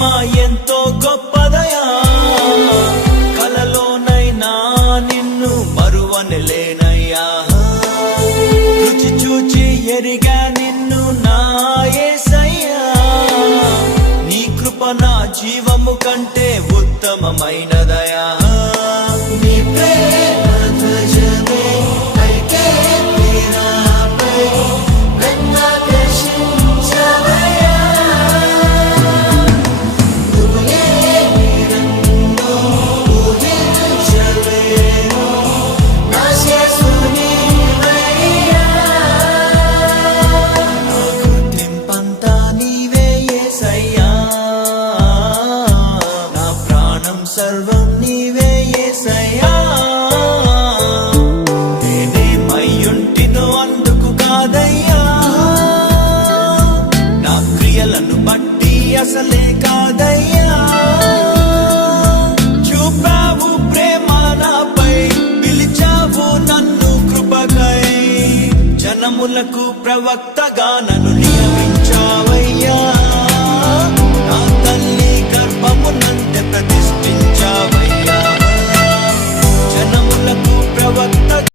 ప్రేమ ఎంతో గొప్పదయా, కలలోనైనా నిన్ను మరువనలేనయ్యా. రుచి చూచి ఎరిగా నిన్ను నా యేసయ్యా, నీ కృప నా జీవము కంటే ఉత్తమమైనదయా. నీ ప్రేమ ధ్వజమే పైకే తీరాపై నన్నాకర్షించవయ్యా. నువ్వే నిరందో ఊహించలేను నా యేసు నీవయ్యా. నా గుర్తింపంతా నీవే యేసయ్యా, నా ప్రాణం సర్వం నీవే యేసయ్యా. నేనేమయ్యుంటినో అందుకు కాదయ్యా, నా క్రియలను బట్టి అసలే కాదయ్యా. చూపావు ప్రేమ నాపై, పిలిచావు నన్ను కృపకై, జనములకు ప్రవక్తగా నన్ను నియమించావయ్యా.